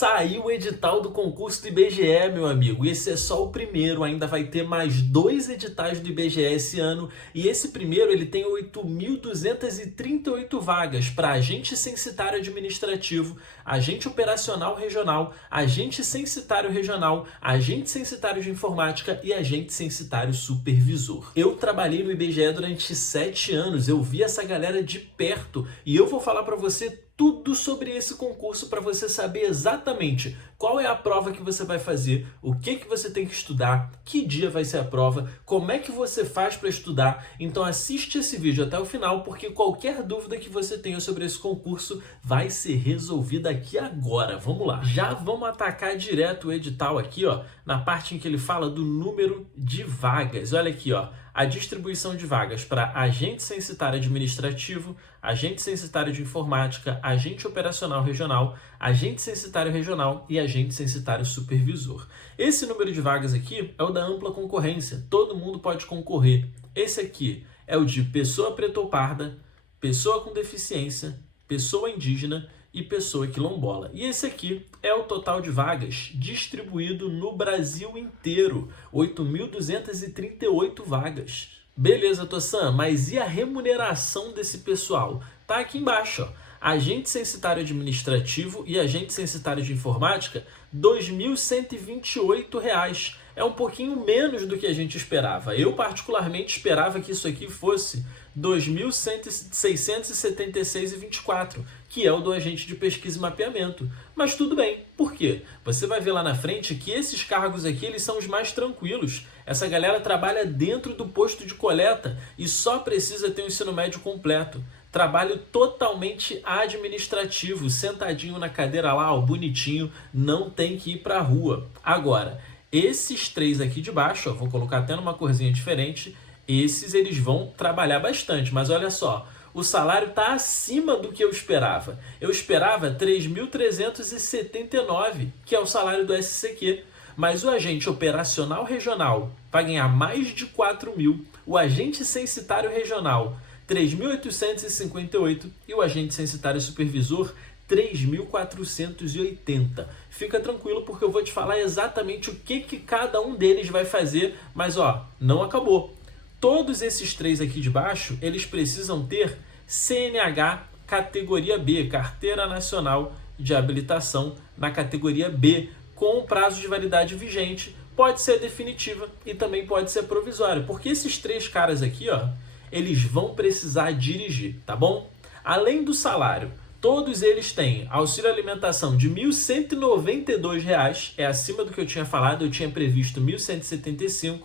Saiu o edital do concurso do IBGE, meu amigo. Esse é só o primeiro, ainda vai ter mais 2 editais do IBGE esse ano. E esse primeiro ele tem 8.238 vagas para agente censitário administrativo, agente operacional regional, agente censitário regional, agente censitário de informática e agente censitário supervisor. Eu trabalhei no IBGE durante 7 anos, eu vi essa galera de perto e eu vou falar para você tudo sobre esse concurso para você saber exatamente qual é a prova que você vai fazer, o que você tem que estudar, que dia vai ser a prova, como é que você faz para estudar. Então assiste esse vídeo até o final, porque qualquer dúvida que você tenha sobre esse concurso vai ser resolvida aqui agora. Vamos lá. Já vamos atacar direto o edital aqui, ó, na parte em que ele fala do número de vagas. Olha aqui, ó. A distribuição de vagas para agente censitário administrativo, agente censitário de informática, agente operacional regional, agente censitário regional e agente censitário supervisor. Esse número de vagas aqui é o da ampla concorrência, todo mundo pode concorrer. Esse aqui é o de pessoa preta ou parda, pessoa com deficiência, pessoa indígena e pessoa quilombola. E esse aqui é o total de vagas distribuído no Brasil inteiro, 8.238 vagas. Beleza, Tossan, mas e a remuneração desse pessoal? Tá aqui embaixo, ó. Agente censitário administrativo e agente censitário de informática, R$ 2.128. É um pouquinho menos do que a gente esperava. Eu particularmente esperava que isso aqui fosse R$ 2.676,24, que é o do agente de pesquisa e mapeamento. Mas tudo bem. Por quê? Você vai ver lá na frente que esses cargos aqui eles são os mais tranquilos. Essa galera trabalha dentro do posto de coleta e só precisa ter o ensino médio completo. Trabalho totalmente administrativo, sentadinho na cadeira lá, ó, bonitinho, não tem que ir para a rua. Agora, esses 3 aqui de baixo, ó, vou colocar até numa corzinha diferente, esses eles vão trabalhar bastante, mas olha só, o salário está acima do que eu esperava. Eu esperava 3.379, que é o salário do SCQ, mas o agente operacional regional vai ganhar mais de 4.000, o agente censitário regional 3.858 e o agente censitário supervisor 3.480. Fica tranquilo porque eu vou te falar exatamente o que cada um deles vai fazer, mas ó, não acabou. Todos esses 3 aqui de baixo, eles precisam ter CNH categoria B, Carteira Nacional de Habilitação na categoria B, com o prazo de validade vigente, pode ser definitiva e também pode ser provisória, porque esses 3 caras aqui, ó, eles vão precisar dirigir, tá bom? Além do salário, todos eles têm auxílio alimentação de R$ 1.192, é acima do que eu tinha falado, eu tinha previsto 1.175.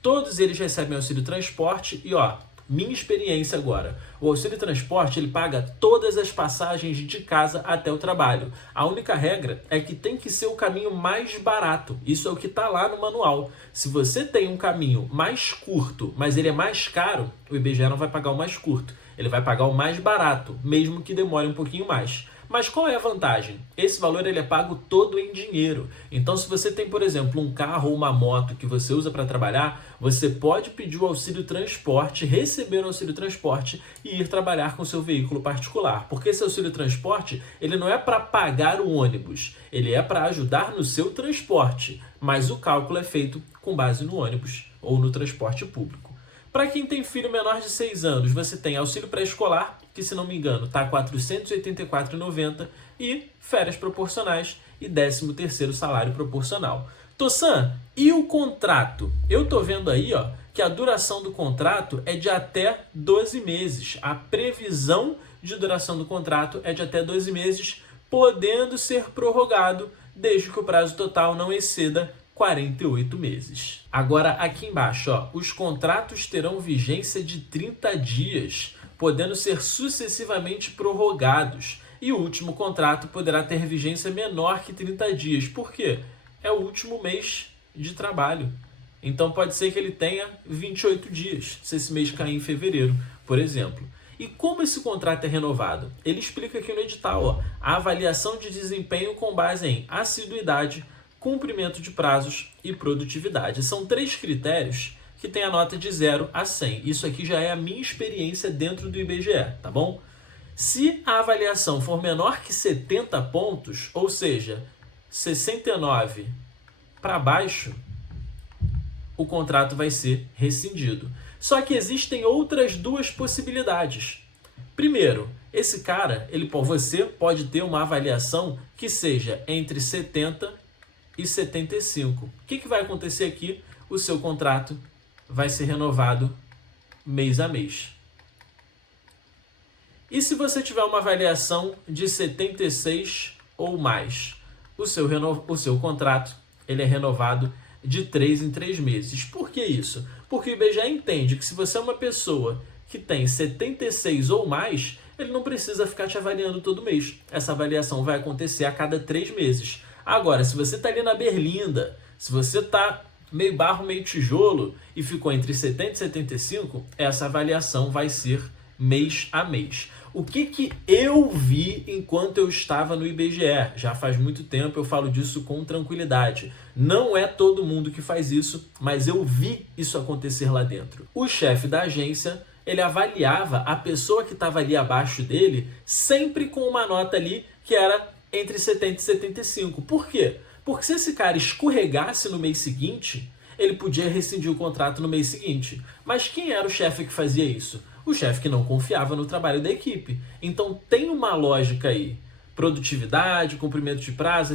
Todos eles recebem auxílio transporte e, ó, minha experiência agora, o auxílio transporte ele paga todas as passagens de casa até o trabalho. A única regra é que tem que ser o caminho mais barato. Isso é o que está lá no manual. Se você tem um caminho mais curto, mas ele é mais caro, o IBGE não vai pagar o mais curto. Ele vai pagar o mais barato, mesmo que demore um pouquinho mais. Mas qual é a vantagem? Esse valor ele é pago todo em dinheiro. Então, se você tem, por exemplo, um carro ou uma moto que você usa para trabalhar, você pode pedir o auxílio transporte, receber o auxílio transporte e ir trabalhar com seu veículo particular. Porque esse auxílio transporte, ele não é para pagar o ônibus, ele é para ajudar no seu transporte, mas o cálculo é feito com base no ônibus ou no transporte público. Para quem tem filho menor de 6 anos, você tem auxílio pré-escolar, que se não me engano está R$ 484,90, e férias proporcionais e 13º salário proporcional. Tossan, e o contrato? Eu estou vendo aí, ó, que a duração do contrato é de até 12 meses. A previsão de duração do contrato é de até 12 meses, podendo ser prorrogado desde que o prazo total não exceda 48 meses. Agora, aqui embaixo, ó, os contratos terão vigência de 30 dias, podendo ser sucessivamente prorrogados. E o último contrato poderá ter vigência menor que 30 dias. Por quê? É o último mês de trabalho. Então, pode ser que ele tenha 28 dias, se esse mês cair em fevereiro, por exemplo. E como esse contrato é renovado? Ele explica aqui no edital, ó, a avaliação de desempenho com base em assiduidade, cumprimento de prazos e produtividade. São 3 critérios que tem a nota de 0 a 100. Isso aqui já é a minha experiência dentro do IBGE, tá bom? Se a avaliação for menor que 70 pontos, ou seja, 69 para baixo, o contrato vai ser rescindido. Só que existem outras duas possibilidades. Primeiro, esse cara, você pode ter uma avaliação que seja entre 70 e 75. O que vai acontecer aqui? O seu contrato vai ser renovado mês a mês. E se você tiver uma avaliação de 76 ou mais, o seu contrato ele é renovado de 3 em 3 meses. Por que isso? Porque o IBGE entende que se você é uma pessoa que tem 76 ou mais, ele não precisa ficar te avaliando todo mês. Essa avaliação vai acontecer a cada 3 meses. Agora, se você está ali na berlinda, se você está meio barro, meio tijolo e ficou entre 70 e 75, essa avaliação vai ser mês a mês. O que eu vi enquanto eu estava no IBGE? Já faz muito tempo, eu falo disso com tranquilidade. Não é todo mundo que faz isso, mas eu vi isso acontecer lá dentro. O chefe da agência, ele avaliava a pessoa que estava ali abaixo dele sempre com uma nota ali que era entre 70 e 75. Por quê? Porque se esse cara escorregasse no mês seguinte, ele podia rescindir o contrato no mês seguinte. Mas quem era o chefe que fazia isso? O chefe que não confiava no trabalho da equipe. Então tem uma lógica aí. Produtividade, cumprimento de prazo,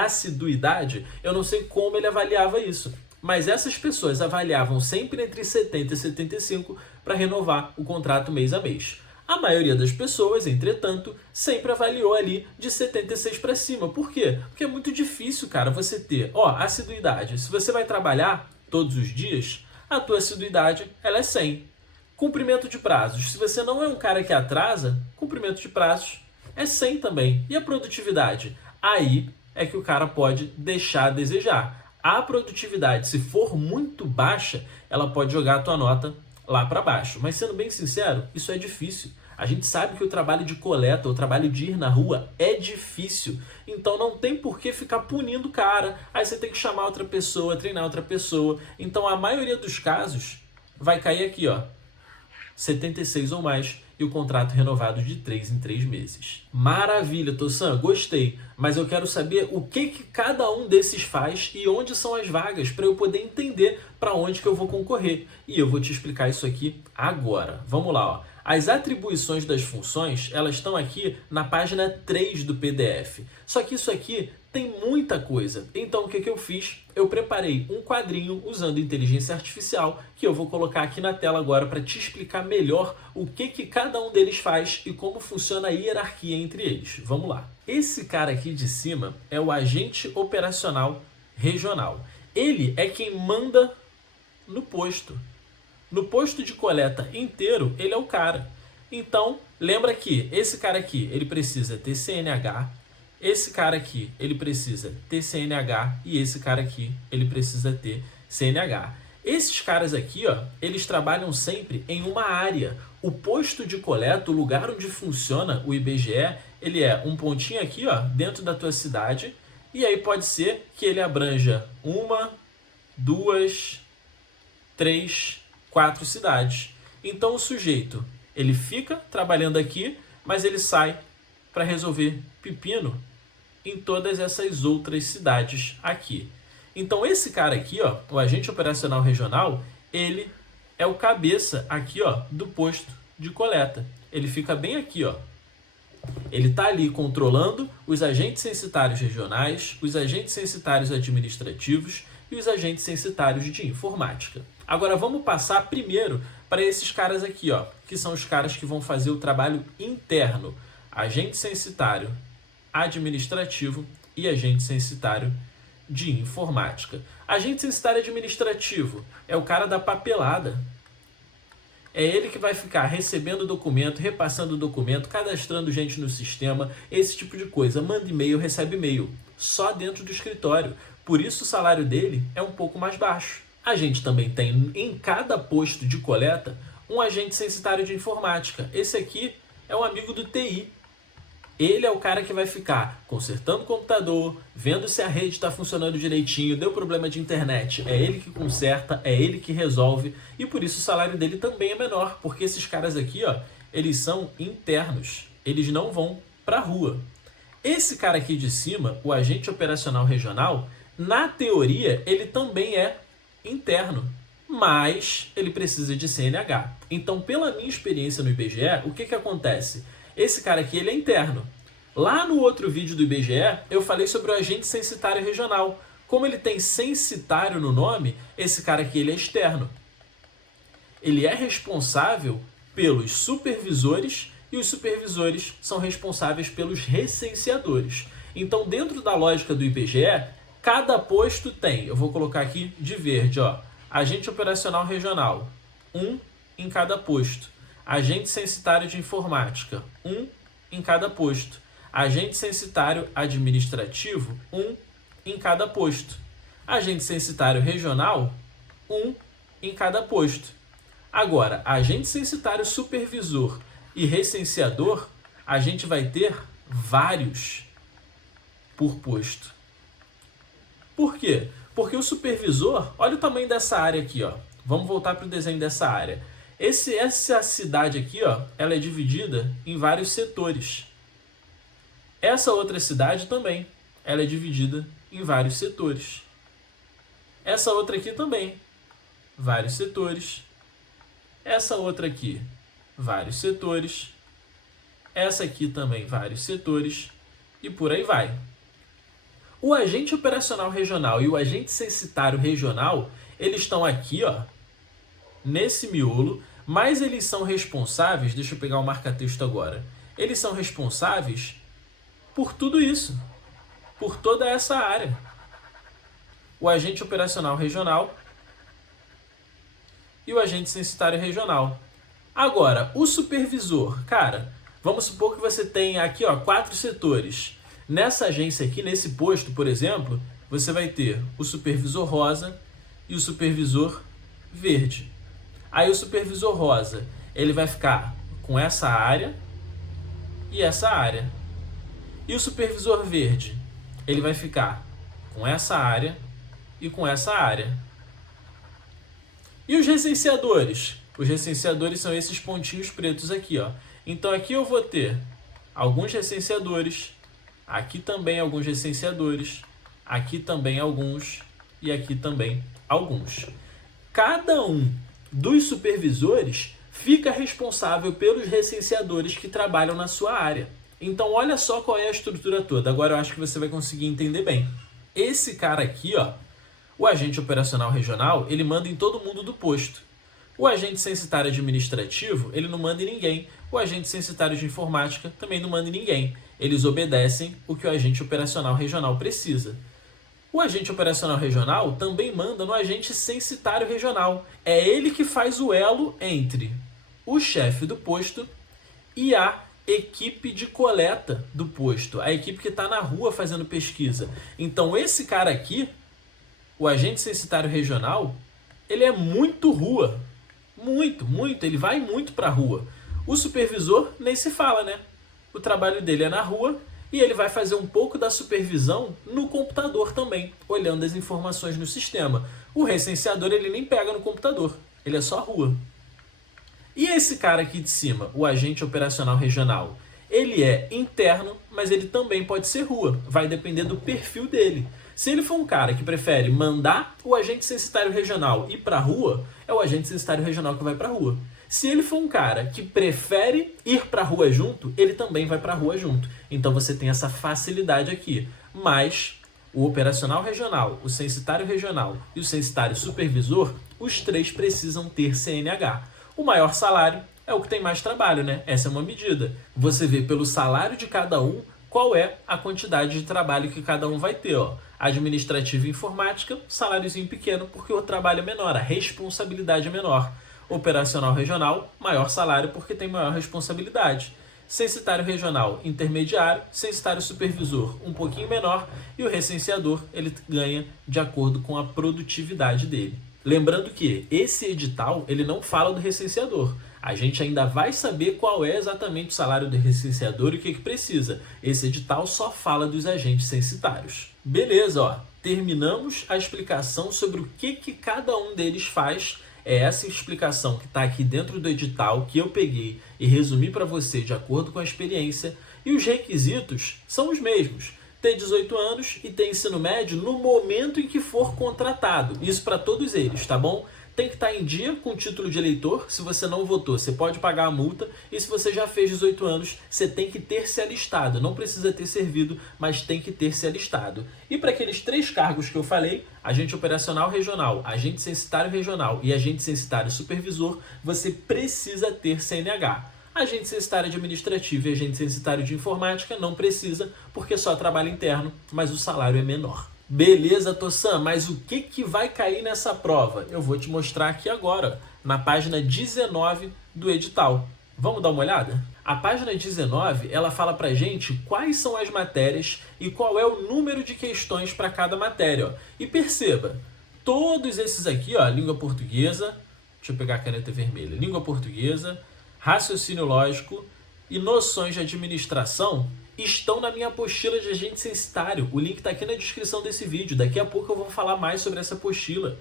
assiduidade, eu não sei como ele avaliava isso. Mas essas pessoas avaliavam sempre entre 70 e 75 para renovar o contrato mês a mês. A maioria das pessoas, entretanto, sempre avaliou ali de 76 para cima. Por quê? Porque é muito difícil, cara, você ter, assiduidade. Se você vai trabalhar todos os dias, a tua assiduidade ela é 100. Cumprimento de prazos. Se você não é um cara que atrasa, cumprimento de prazos é 100 também. E a produtividade? Aí é que o cara pode deixar a desejar. A produtividade, se for muito baixa, ela pode jogar a tua nota lá para baixo. Mas sendo bem sincero, isso é difícil. A gente sabe que o trabalho de coleta, o trabalho de ir na rua é difícil. Então não tem por que ficar punindo o cara. Aí você tem que chamar outra pessoa, treinar outra pessoa. Então a maioria dos casos vai cair aqui, 76 ou mais e o contrato renovado de 3 em 3 meses. Maravilha, Tossan, gostei. Mas eu quero saber o que cada um desses faz e onde são as vagas para eu poder entender para onde que eu vou concorrer. E eu vou te explicar isso aqui agora. Vamos lá, As atribuições das funções, elas estão aqui na página 3 do PDF. Só que isso aqui tem muita coisa. Então o que eu fiz? Eu preparei um quadrinho usando inteligência artificial que eu vou colocar aqui na tela agora para te explicar melhor o que cada um deles faz e como funciona a hierarquia entre eles. Vamos lá. Esse cara aqui de cima é o agente operacional regional. Ele é quem manda no posto. No posto de coleta inteiro, ele é o cara. Então, lembra que esse cara aqui, ele precisa ter CNH, esse cara aqui, ele precisa ter CNH e esse cara aqui, ele precisa ter CNH. Esses caras aqui, eles trabalham sempre em uma área. O posto de coleta, o lugar onde funciona o IBGE, ele é um pontinho aqui, dentro da tua cidade, e aí pode ser que ele abranja 1, 2, 3, 4 cidades. Então o sujeito, ele fica trabalhando aqui, mas ele sai para resolver pepino em todas essas outras cidades aqui. Então esse cara aqui, o agente operacional regional, ele é o cabeça aqui, do posto de coleta. Ele fica bem aqui, Ele está ali controlando os agentes censitários regionais, os agentes censitários administrativos e os agentes censitários de informática. Agora vamos passar primeiro para esses caras aqui, que são os caras que vão fazer o trabalho interno. Agente censitário administrativo e agente censitário de informática. Agente censitário administrativo é o cara da papelada. É ele que vai ficar recebendo documento, repassando documento, cadastrando gente no sistema, esse tipo de coisa. Manda e-mail, recebe e-mail. Só dentro do escritório. Por isso o salário dele é um pouco mais baixo. A gente também tem em cada posto de coleta um agente censitário de informática. Esse aqui é um amigo do TI. Ele é o cara que vai ficar consertando o computador, vendo se a rede está funcionando direitinho, deu problema de internet. É ele que conserta, é ele que resolve. E por isso o salário dele também é menor, porque esses caras aqui, eles são internos. Eles não vão para a rua. Esse cara aqui de cima, o agente operacional regional, na teoria, ele também é interno, mas ele precisa de CNH. Então, pela minha experiência no IBGE, o que acontece? Esse cara aqui, ele é interno. Lá no outro vídeo do IBGE, eu falei sobre o agente censitário regional. Como ele tem censitário no nome, esse cara aqui, ele é externo. Ele é responsável pelos supervisores e os supervisores são responsáveis pelos recenseadores. Então, dentro da lógica do IBGE, cada posto tem, eu vou colocar aqui de verde, ó, agente operacional regional, 1 em cada posto. Agente censitário de informática, 1 em cada posto. Agente censitário administrativo, 1 em cada posto. Agente censitário regional, 1 em cada posto. Agora, agente censitário supervisor e recenseador, a gente vai ter vários por posto. Por quê? Porque o supervisor, olha o tamanho dessa área aqui, ó. Vamos voltar para o desenho dessa área. Essa cidade aqui, ó, ela é dividida em vários setores. Essa outra cidade também, ela é dividida em vários setores. Essa outra aqui também, vários setores. Essa outra aqui, vários setores. Essa aqui também, vários setores. E por aí vai. O agente operacional regional e o agente censitário regional, eles estão aqui, ó, nesse miolo, mas eles são responsáveis, deixa eu pegar o marca-texto agora, eles são responsáveis por tudo isso, por toda essa área. O agente operacional regional e o agente censitário regional. Agora, o supervisor, cara, vamos supor que você tem aqui, ó, 4 setores. Nessa agência aqui, nesse posto, por exemplo, você vai ter o supervisor rosa e o supervisor verde. Aí o supervisor rosa, ele vai ficar com essa área e essa área. E o supervisor verde, ele vai ficar com essa área e com essa área. E os recenseadores? Os recenseadores são esses pontinhos pretos aqui, ó. Então aqui eu vou ter alguns recenseadores, aqui também alguns recenseadores, aqui também alguns e aqui também alguns. Cada um dos supervisores fica responsável pelos recenseadores que trabalham na sua área. Então olha só qual é a estrutura toda. Agora eu acho que você vai conseguir entender bem. Esse cara aqui, ó, o agente operacional regional, ele manda em todo mundo do posto. O agente censitário administrativo, ele não manda em ninguém. O agente censitário de informática também não manda em ninguém. Eles obedecem o que o agente operacional regional precisa. O agente operacional regional também manda no agente censitário regional. É ele que faz o elo entre o chefe do posto e a equipe de coleta do posto, a equipe que está na rua fazendo pesquisa. Então esse cara aqui, o agente censitário regional, ele é muito rua. Muito, ele vai muito para a rua. O supervisor nem se fala, né? O trabalho dele é na rua e ele vai fazer um pouco da supervisão no computador também, olhando as informações no sistema. O recenseador, ele nem pega no computador, ele é só rua. E esse cara aqui de cima, o agente operacional regional, ele é interno, mas ele também pode ser rua, vai depender do perfil dele. Se ele for um cara que prefere mandar o agente censitário regional ir para a rua, é o agente censitário regional que vai para a rua. Se ele for um cara que prefere ir para a rua junto, ele também vai para a rua junto. Então você tem essa facilidade aqui. Mas o operacional regional, o censitário regional e o censitário supervisor, os três precisam ter CNH. O maior salário é o que tem mais trabalho, né? Essa é uma medida. Você vê pelo salário de cada um qual é a quantidade de trabalho que cada um vai ter, ó. Administrativo e informática, saláriozinho pequeno porque o trabalho é menor, a responsabilidade é menor. Operacional regional, maior salário porque tem maior responsabilidade. Censitário regional, intermediário. Censitário supervisor, um pouquinho menor. E o recenseador, ele ganha de acordo com a produtividade dele. Lembrando que esse edital, ele não fala do recenseador. A gente ainda vai saber qual é exatamente o salário do recenseador e o que precisa. Esse edital só fala dos agentes censitários. Beleza, ó. Terminamos a explicação sobre o que cada um deles faz. É essa explicação que está aqui dentro do edital que eu peguei e resumi para você de acordo com a experiência. E os requisitos são os mesmos. Ter 18 anos e ter ensino médio no momento em que for contratado. Isso para todos eles, tá bom? Tem que estar em dia com o título de eleitor. Se você não votou, você pode pagar a multa. E se você já fez 18 anos, você tem que ter se alistado. Não precisa ter servido, mas tem que ter se alistado. E para aqueles 3 cargos que eu falei, agente operacional regional, agente censitário regional e agente censitário supervisor, você precisa ter CNH. Agente censitário administrativo e agente censitário de informática não precisa, porque só trabalho interno, mas o salário é menor. Beleza, Tossan, mas o que vai cair nessa prova? Eu vou te mostrar aqui agora, na página 19 do edital. Vamos dar uma olhada? A página 19, ela fala pra gente quais são as matérias e qual é o número de questões para cada matéria. Ó. E perceba, todos esses aqui, ó, língua portuguesa, deixa eu pegar a caneta vermelha, língua portuguesa, raciocínio lógico e noções de administração estão na minha apostila de agente censitário. O link está aqui na descrição desse vídeo. Daqui a pouco eu vou falar mais sobre essa apostila.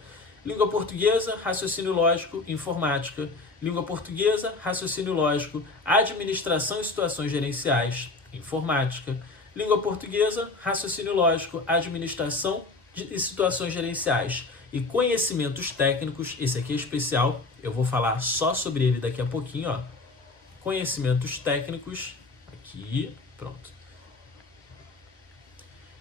Língua portuguesa, raciocínio lógico, informática. Língua portuguesa, raciocínio lógico, administração e situações gerenciais, informática. Língua portuguesa, raciocínio lógico, administração e situações gerenciais. E conhecimentos técnicos, esse aqui é especial, eu vou falar só sobre ele daqui a pouquinho, ó. Conhecimentos técnicos, aqui, pronto.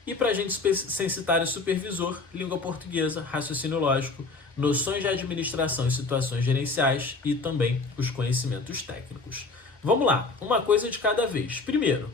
E para agente censitário supervisor, língua portuguesa, raciocínio lógico, noções de administração e situações gerenciais e também os conhecimentos técnicos. Vamos lá, uma coisa de cada vez. Primeiro,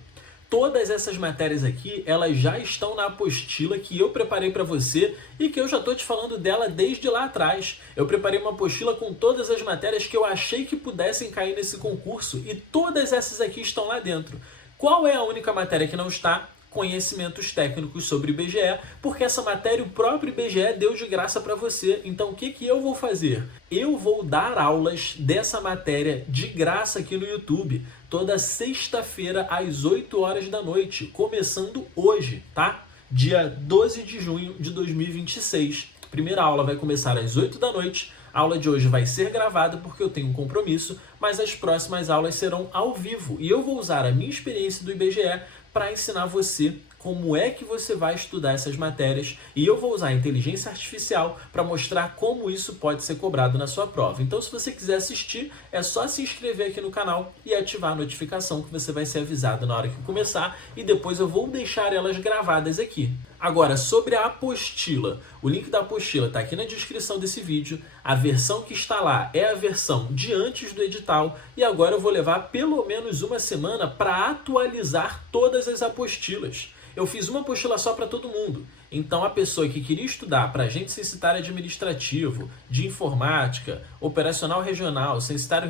todas essas matérias aqui, elas já estão na apostila que eu preparei para você e que eu já estou te falando dela desde lá atrás. Eu preparei uma apostila com todas as matérias que eu achei que pudessem cair nesse concurso e todas essas aqui estão lá dentro. Qual é a única matéria que não está? Conhecimentos técnicos sobre IBGE, porque essa matéria o próprio IBGE deu de graça para você. Então o que eu vou fazer? Eu vou dar aulas dessa matéria de graça aqui no YouTube, toda sexta-feira às 8 horas da noite, começando hoje, tá? Dia 12 de junho de 2026. Primeira aula vai começar às 8 da noite. A aula de hoje vai ser gravada porque eu tenho um compromisso, mas as próximas aulas serão ao vivo. E eu vou usar a minha experiência do IBGE para ensinar você como é que você vai estudar essas matérias e eu vou usar a inteligência artificial para mostrar como isso pode ser cobrado na sua prova. Então, se você quiser assistir, é só se inscrever aqui no canal e ativar a notificação que você vai ser avisado na hora que começar e depois eu vou deixar elas gravadas aqui. Agora, sobre a apostila, o link da apostila está aqui na descrição desse vídeo, a versão que está lá é a versão de antes do edital e agora eu vou levar pelo menos uma semana para atualizar todas as apostilas. Eu fiz uma apostila só para todo mundo. Então, a pessoa que queria estudar para agente censitário administrativo, de informática, operacional regional, censitário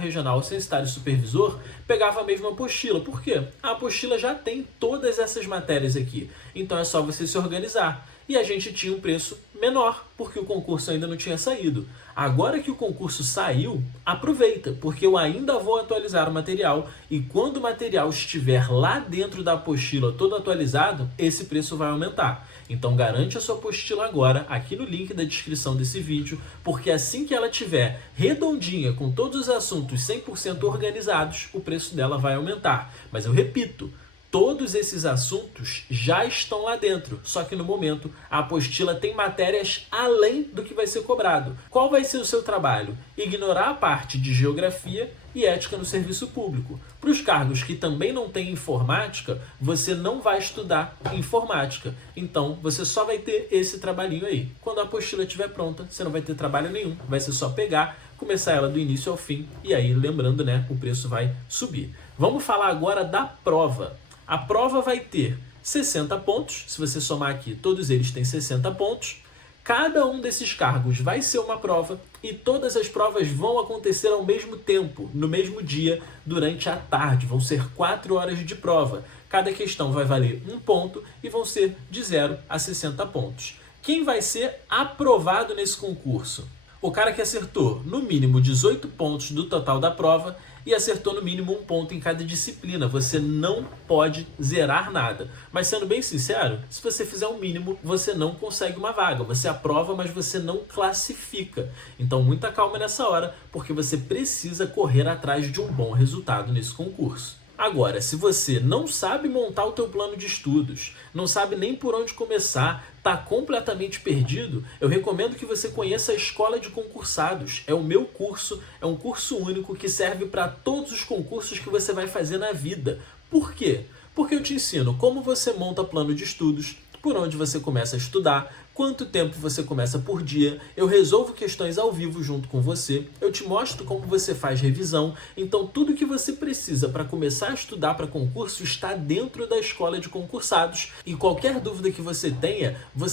supervisor, pegava a mesma apostila. Por quê? A apostila já tem todas essas matérias aqui. Então, é só você se organizar. E a gente tinha um preço menor, porque o concurso ainda não tinha saído. Agora que o concurso saiu, aproveita, porque eu ainda vou atualizar o material e quando o material estiver lá dentro da apostila todo atualizado, esse preço vai aumentar. Então garante a sua apostila agora, aqui no link da descrição desse vídeo, porque assim que ela estiver redondinha, com todos os assuntos 100% organizados, o preço dela vai aumentar. Mas eu repito, todos esses assuntos já estão lá dentro, só que no momento a apostila tem matérias além do que vai ser cobrado. Qual vai ser o seu trabalho? Ignorar a parte de geografia e ética no serviço público. Para os cargos que também não têm informática, você não vai estudar informática. Então, você só vai ter esse trabalhinho aí. Quando a apostila estiver pronta, você não vai ter trabalho nenhum, vai ser só pegar, começar ela do início ao fim e aí, lembrando, né, o preço vai subir. Vamos falar agora da prova. A prova vai ter 60 pontos, se você somar aqui, todos eles têm 60 pontos. Cada um desses cargos vai ser uma prova e todas as provas vão acontecer ao mesmo tempo, no mesmo dia, durante a tarde. Vão ser 4 horas de prova. Cada questão vai valer 1 ponto e vão ser de 0 a 60 pontos. Quem vai ser aprovado nesse concurso? O cara que acertou no mínimo 18 pontos do total da prova e acertou no mínimo 1 ponto em cada disciplina. Você não pode zerar nada. Mas sendo bem sincero, se você fizer o mínimo, você não consegue uma vaga. Você aprova, mas você não classifica. Então muita calma nessa hora, porque você precisa correr atrás de um bom resultado nesse concurso. Agora, se você não sabe montar o teu plano de estudos, não sabe nem por onde começar, está completamente perdido, eu recomendo que você conheça a Escola de Concursados. É o meu curso, é um curso único que serve para todos os concursos que você vai fazer na vida. Por quê? Porque eu te ensino como você monta plano de estudos, por onde você começa a estudar, quanto tempo você começa por dia, eu resolvo questões ao vivo junto com você, eu te mostro como você faz revisão, então tudo que você precisa para começar a estudar para concurso está dentro da Escola de Concursados e qualquer dúvida que você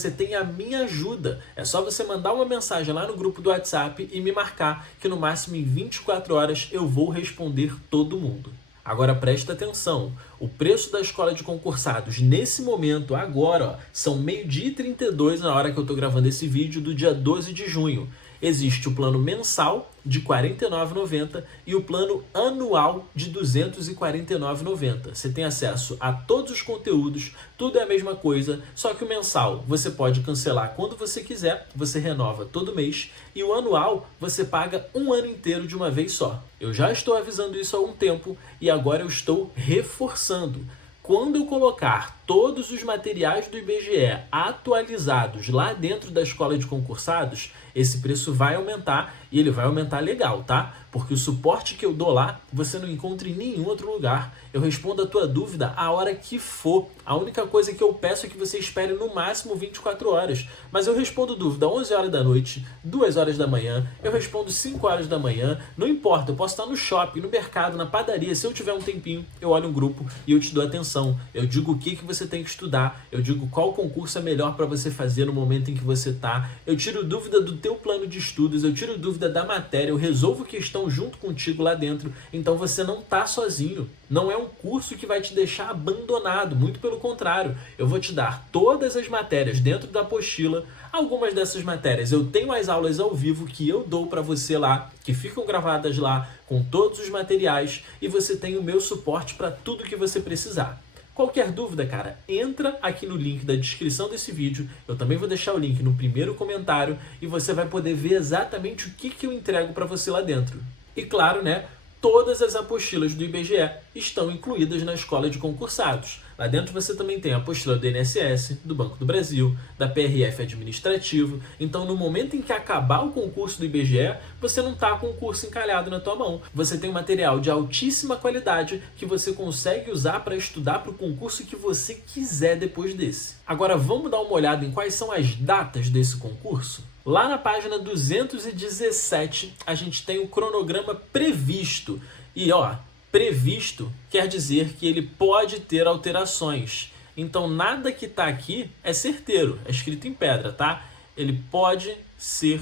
tem a minha ajuda. É só você mandar uma mensagem lá no grupo do WhatsApp e me marcar que no máximo em 24 horas eu vou responder todo mundo. Agora presta atenção, o preço da Escola de Concursados nesse momento, agora, ó, são 12h32 na hora que eu estou gravando esse vídeo do dia 12 de junho. Existe o plano mensal de R$ 49,90 e o plano anual de R$ 249,90. Você tem acesso a todos os conteúdos, tudo é a mesma coisa, só que o mensal você pode cancelar quando você quiser, você renova todo mês, e o anual você paga um ano inteiro de uma vez só. Eu já estou avisando isso há um tempo e agora eu estou reforçando. Quando eu colocar todos os materiais do IBGE atualizados lá dentro da Escola de Concursados, esse preço vai aumentar e ele vai aumentar legal, tá? Porque o suporte que eu dou lá, você não encontra em nenhum outro lugar. Eu respondo a tua dúvida a hora que for. A única coisa que eu peço é que você espere no máximo 24 horas. Mas eu respondo dúvida 11 horas da noite, 2 horas da manhã, eu respondo 5 horas da manhã, não importa, eu posso estar no shopping, no mercado, na padaria, se eu tiver um tempinho, eu olho um grupo e eu te dou atenção. Eu digo o que você tem que estudar, eu digo qual concurso é melhor para você fazer no momento em que você está, eu tiro dúvida do teu plano de estudos, eu tiro dúvida da matéria, eu resolvo questão junto contigo lá dentro, então você não está sozinho. Não é um curso que vai te deixar abandonado, muito pelo contrário, eu vou te dar todas as matérias dentro da apostila. Algumas dessas matérias eu tenho as aulas ao vivo que eu dou para você lá, que ficam gravadas lá com todos os materiais, e você tem o meu suporte para tudo que você precisar. Qualquer dúvida, cara, entra aqui no link da descrição desse vídeo, eu também vou deixar o link no primeiro comentário e você vai poder ver exatamente o que eu entrego para você lá dentro. E claro, né, todas as apostilas do IBGE estão incluídas na Escola de Concursados. Lá dentro você também tem a apostila do INSS, do Banco do Brasil, da PRF Administrativo. Então, no momento em que acabar o concurso do IBGE, você não está com o curso encalhado na tua mão. Você tem um material de altíssima qualidade que você consegue usar para estudar para o concurso que você quiser depois desse. Agora, vamos dar uma olhada em quais são as datas desse concurso? Lá na página 217, a gente tem o cronograma previsto. E, ó, previsto quer dizer que ele pode ter alterações. Então, nada que está aqui é certeiro, é escrito em pedra, tá? Ele pode ser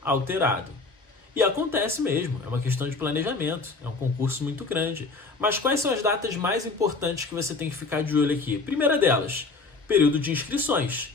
alterado. E acontece mesmo, é uma questão de planejamento, é um concurso muito grande. Mas quais são as datas mais importantes que você tem que ficar de olho aqui? Primeira delas, período de inscrições.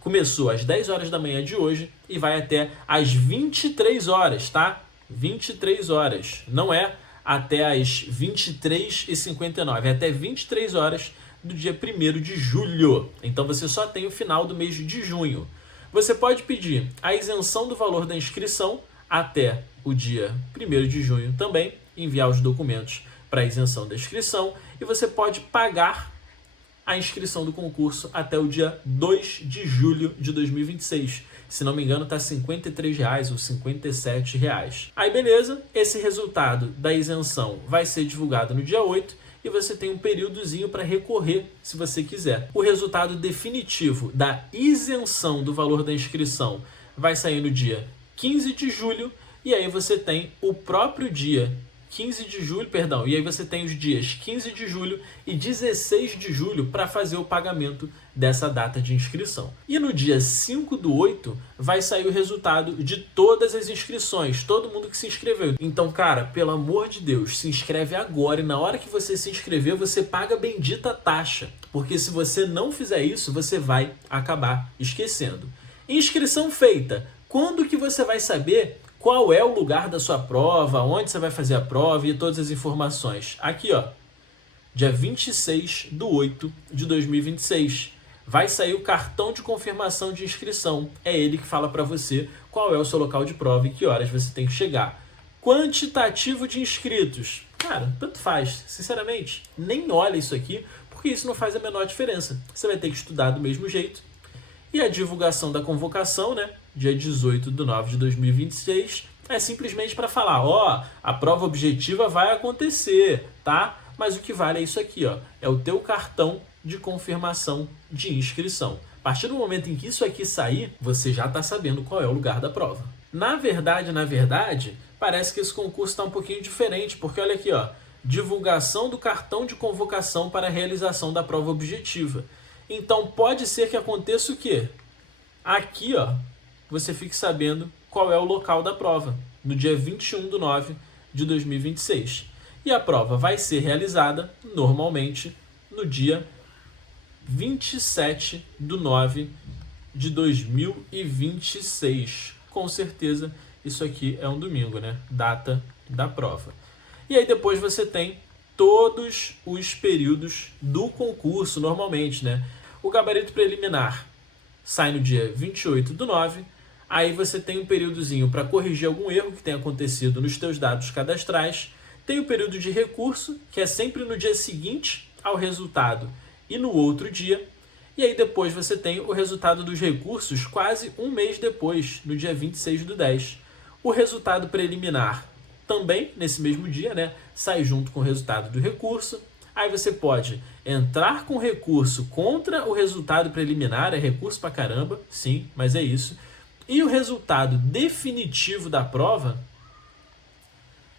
Começou às 10 horas da manhã de hoje e vai até às 23 horas, tá? 23 horas, não é até às 23h59, é até 23 horas do dia 1º de julho. Então você só tem o final do mês de junho. Você pode pedir a isenção do valor da inscrição até o dia 1º de junho também, enviar os documentos para a isenção da inscrição e você pode pagar a inscrição do concurso até o dia 2 de julho de 2026. Se não me engano, está R$ 53,00 ou R$ 57,00. Aí beleza, esse resultado da isenção vai ser divulgado no dia 8 e você tem um períodozinho para recorrer se você quiser. O resultado definitivo da isenção do valor da inscrição vai sair no dia 15 de julho e aí você tem o próprio dia 15 de julho, perdão, e aí você tem os dias 15 de julho e 16 de julho para fazer o pagamento dessa data de inscrição. E no dia 5/8 vai sair o resultado de todas as inscrições, todo mundo que se inscreveu. Então, cara, pelo amor de Deus, se inscreve agora e na hora que você se inscrever, você paga a bendita taxa, porque se você não fizer isso, você vai acabar esquecendo. Inscrição feita. Quando que você vai saber qual é o lugar da sua prova, onde você vai fazer a prova e todas as informações? Aqui, ó, dia 26/8 de 2026. Vai sair o cartão de confirmação de inscrição. É ele que fala para você qual é o seu local de prova e que horas você tem que chegar. Quantitativo de inscritos. Cara, tanto faz. Sinceramente, nem olha isso aqui, porque isso não faz a menor diferença. Você vai ter que estudar do mesmo jeito. E a divulgação da convocação, né? Dia 18/9/2026, é simplesmente para falar, ó, a prova objetiva vai acontecer, tá? Mas o que vale é isso aqui, ó. É o teu cartão de confirmação de inscrição. A partir do momento em que isso aqui sair, você já está sabendo qual é o lugar da prova. Na verdade, parece que esse concurso está um pouquinho diferente, porque olha aqui, ó, divulgação do cartão de convocação para a realização da prova objetiva. Então pode ser que aconteça o quê? Aqui, ó, você fique sabendo qual é o local da prova, no dia 21/9/2026. E a prova vai ser realizada, normalmente, no dia 27/9/2026. Com certeza, isso aqui é um domingo, né? Data da prova. E aí depois você tem todos os períodos do concurso, normalmente, né? O gabarito preliminar sai no dia 28/9. Aí você tem um períodozinho para corrigir algum erro que tenha acontecido nos teus dados cadastrais. Tem o período de recurso, que é sempre no dia seguinte ao resultado e no outro dia. E aí depois você tem o resultado dos recursos quase um mês depois, no dia 26/10. O resultado preliminar também nesse mesmo dia, né? Sai junto com o resultado do recurso. Aí você pode entrar com recurso contra o resultado preliminar, é recurso pra caramba, sim, mas é isso. E o resultado definitivo da prova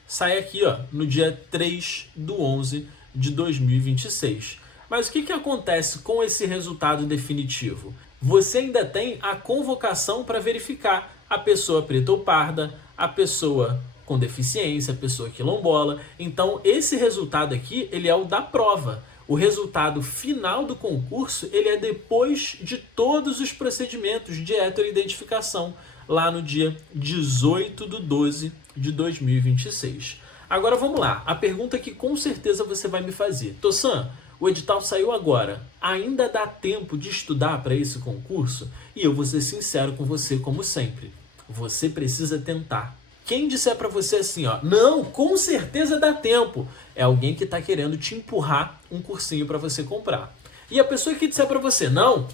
sai aqui, ó, no dia 3/11/2026. Mas o que acontece com esse resultado definitivo? Você ainda tem a convocação para verificar a pessoa preta ou parda, a pessoa com deficiência, a pessoa quilombola. Então, esse resultado aqui, ele é o da prova. O resultado final do concurso, ele é depois de todos os procedimentos de heteroidentificação, lá no dia 18/12/2026. Agora vamos lá, a pergunta que com certeza você vai me fazer. Tossan, o edital saiu agora, ainda dá tempo de estudar para esse concurso? E eu vou ser sincero com você como sempre, você precisa tentar. Quem disser para você assim, ó, não, com certeza dá tempo, é alguém que está querendo te empurrar um cursinho para você comprar. E a pessoa que disser para você, não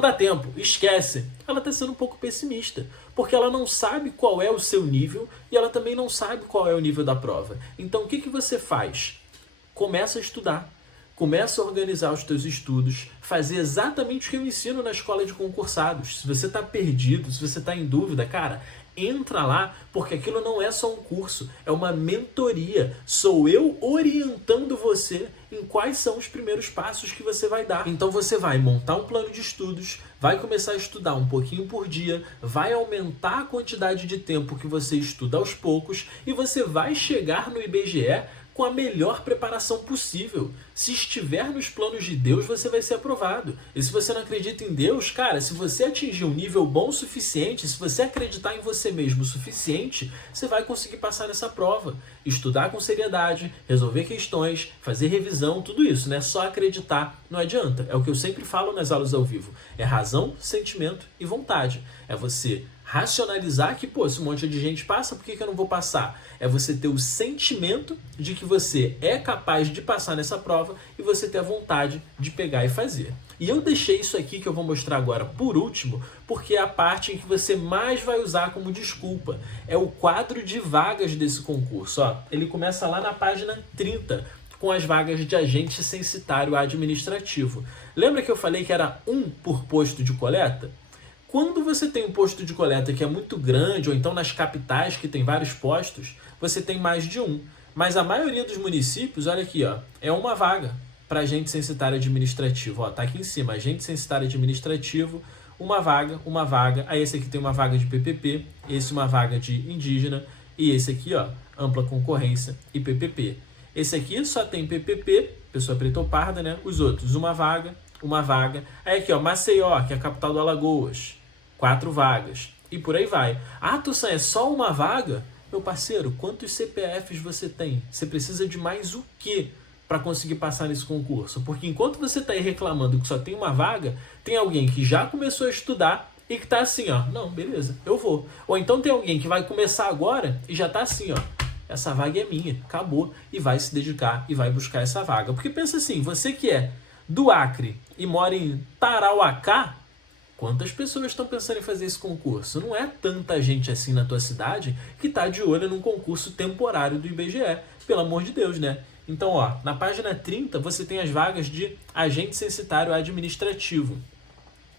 dá tempo, esquece, ela está sendo um pouco pessimista, porque ela não sabe qual é o seu nível e ela também não sabe qual é o nível da prova. Então o que você faz? Começa a estudar. Começa a organizar os teus estudos, fazer exatamente o que eu ensino na escola de concursados. Se você está perdido, se você está em dúvida, cara, entra lá, porque aquilo não é só um curso, é uma mentoria. Sou eu orientando você em quais são os primeiros passos que você vai dar. Então você vai montar um plano de estudos, vai começar a estudar um pouquinho por dia, vai aumentar a quantidade de tempo que você estuda aos poucos e você vai chegar no IBGE com a melhor preparação possível. Se estiver nos planos de Deus, você vai ser aprovado. E se você não acredita em Deus, cara, se você atingir um nível bom o suficiente, se você acreditar em você mesmo o suficiente, você vai conseguir passar nessa prova. Estudar com seriedade, resolver questões, fazer revisão, tudo isso, né? Só acreditar não adianta. É o que eu sempre falo nas aulas ao vivo. É razão, sentimento e vontade. É você racionalizar que, pô, se um monte de gente passa, por que eu não vou passar? É você ter o sentimento de que você é capaz de passar nessa prova e você ter a vontade de pegar e fazer. E eu deixei isso aqui que eu vou mostrar agora por último, porque é a parte em que você mais vai usar como desculpa. É o quadro de vagas desse concurso. Ó, ele começa lá na página 30, com as vagas de agente censitário administrativo. Lembra que eu falei que era 1 por posto de coleta? Quando você tem um posto de coleta que é muito grande, ou então nas capitais que tem vários postos, você tem mais de um. Mas a maioria dos municípios, olha aqui, ó, é uma vaga para agente censitário administrativo. Ó, tá aqui em cima, agente censitário administrativo, uma vaga. Aí esse aqui tem uma vaga de PPP, esse uma vaga de indígena, e esse aqui, ó, ampla concorrência e PPP. Esse aqui só tem PPP, pessoa preta ou parda, né? Os outros, uma vaga. Aí aqui, ó, Maceió, que é a capital do Alagoas, 4 vagas. E por aí vai. Ah, Tossan, é só uma vaga? Meu parceiro, quantos CPFs você tem? Você precisa de mais o quê para conseguir passar nesse concurso? Porque enquanto você está aí reclamando que só tem uma vaga, tem alguém que já começou a estudar e que está assim, ó, não, beleza, eu vou. Ou então tem alguém que vai começar agora e já está assim, ó, essa vaga é minha, acabou, e vai se dedicar e vai buscar essa vaga. Porque pensa assim, você que é do Acre e mora em Tarauacá, quantas pessoas estão pensando em fazer esse concurso? Não é tanta gente assim na tua cidade que está de olho num concurso temporário do IBGE, pelo amor de Deus, né? Então, ó, na página 30 você tem as vagas de agente censitário administrativo.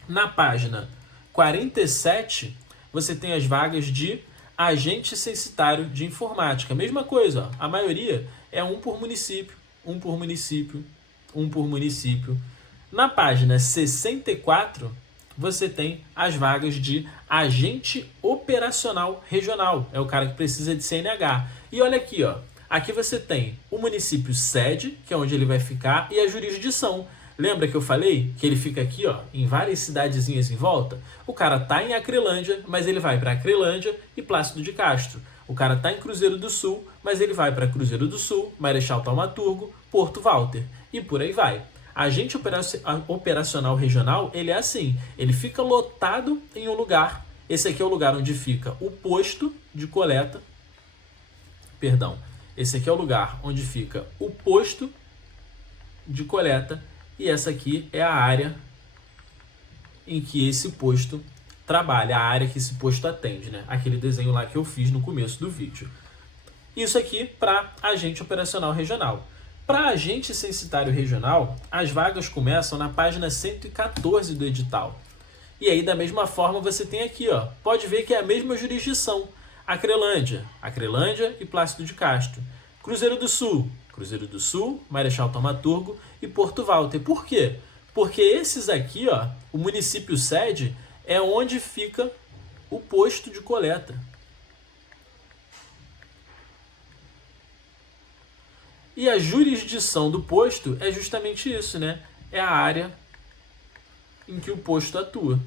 Na página 47 você tem as vagas de agente censitário de informática. Mesma coisa, ó, a maioria é um por município, um por município, um por município. Na página 64 você tem as vagas de agente operacional regional. É o cara que precisa de CNH. E olha aqui, ó. Aqui você tem o município sede, que é onde ele vai ficar, e a jurisdição. Lembra que eu falei que ele fica aqui, ó, em várias cidadezinhas em volta? O cara tá em Acrelândia, mas ele vai para Acrelândia e Plácido de Castro. O cara tá em Cruzeiro do Sul, mas ele vai para Cruzeiro do Sul, Marechal Thaumaturgo, Porto Walter. E por aí vai. Agente operacional regional, ele é assim, ele fica lotado em um lugar. Esse aqui é o lugar onde fica o posto de coleta. Perdão, esse aqui é o lugar onde fica o posto de coleta e essa aqui é a área em que esse posto trabalha, a área que esse posto atende, né? Aquele desenho lá que eu fiz no começo do vídeo. Isso aqui para agente operacional regional. Para agente censitário regional, as vagas começam na página 114 do edital. E aí, da mesma forma, você tem aqui, ó, pode ver que é a mesma jurisdição. Acrelândia e Plácido de Castro. Cruzeiro do Sul, Marechal Thaumaturgo e Porto Walter. Por quê? Porque esses aqui, ó, o município sede é onde fica o posto de coleta. E a jurisdição do posto é justamente isso, né? É a área em que o posto atua.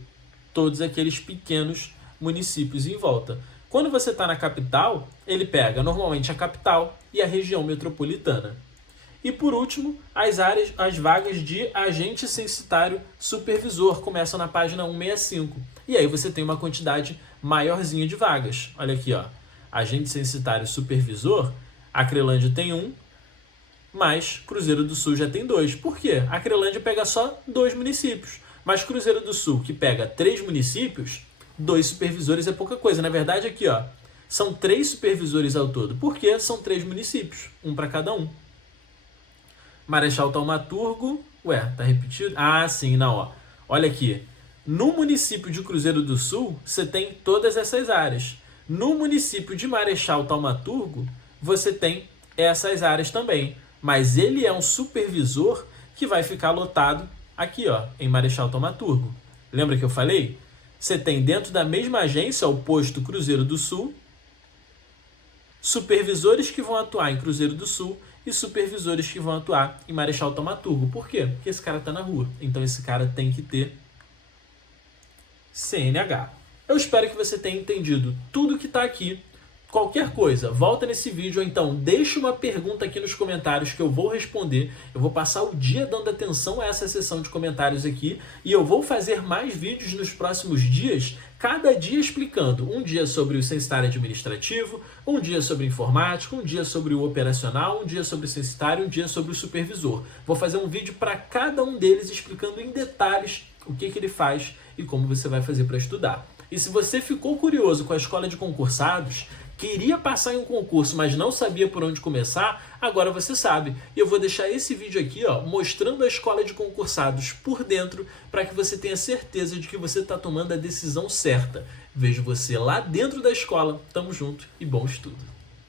Todos aqueles pequenos municípios em volta. Quando você está na capital, ele pega normalmente a capital e a região metropolitana. E por último, as vagas de agente censitário supervisor começam na página 165. E aí você tem uma quantidade maiorzinha de vagas. Olha aqui, ó. Agente censitário supervisor, Acrelândia tem 1, mas Cruzeiro do Sul já tem 2. Por quê? Acrelândia pega só 2 municípios. Mas Cruzeiro do Sul, que pega 3 municípios, 2 supervisores é pouca coisa. Na verdade, aqui, ó, são 3 supervisores ao todo. Por quê? São 3 municípios, um para cada um. Marechal Thaumaturgo, tá repetido? Ah, sim, não, ó. Olha aqui. No município de Cruzeiro do Sul, você tem todas essas áreas. No município de Marechal Thaumaturgo, você tem essas áreas também. Mas ele é um supervisor que vai ficar lotado aqui, ó, em Marechal Thaumaturgo. Lembra que eu falei? Você tem dentro da mesma agência o posto Cruzeiro do Sul, supervisores que vão atuar em Cruzeiro do Sul e supervisores que vão atuar em Marechal Thaumaturgo. Por quê? Porque esse cara está na rua. Então esse cara tem que ter CNH. Eu espero que você tenha entendido tudo que está aqui. Qualquer coisa, volta nesse vídeo ou então deixa uma pergunta aqui nos comentários que eu vou responder. Eu vou passar o dia dando atenção a essa seção de comentários aqui e eu vou fazer mais vídeos nos próximos dias, cada dia explicando. Um dia sobre o censitário administrativo, um dia sobre informática, um dia sobre o operacional, um dia sobre o censitário, um dia sobre o supervisor. Vou fazer um vídeo para cada um deles explicando em detalhes o que ele faz e como você vai fazer para estudar. E se você ficou curioso com a escola de concursados, queria passar em um concurso, mas não sabia por onde começar, agora você sabe. E eu vou deixar esse vídeo aqui, ó, mostrando a escola de concursados por dentro, para que você tenha certeza de que você está tomando a decisão certa. Vejo você lá dentro da escola. Tamo junto e bom estudo!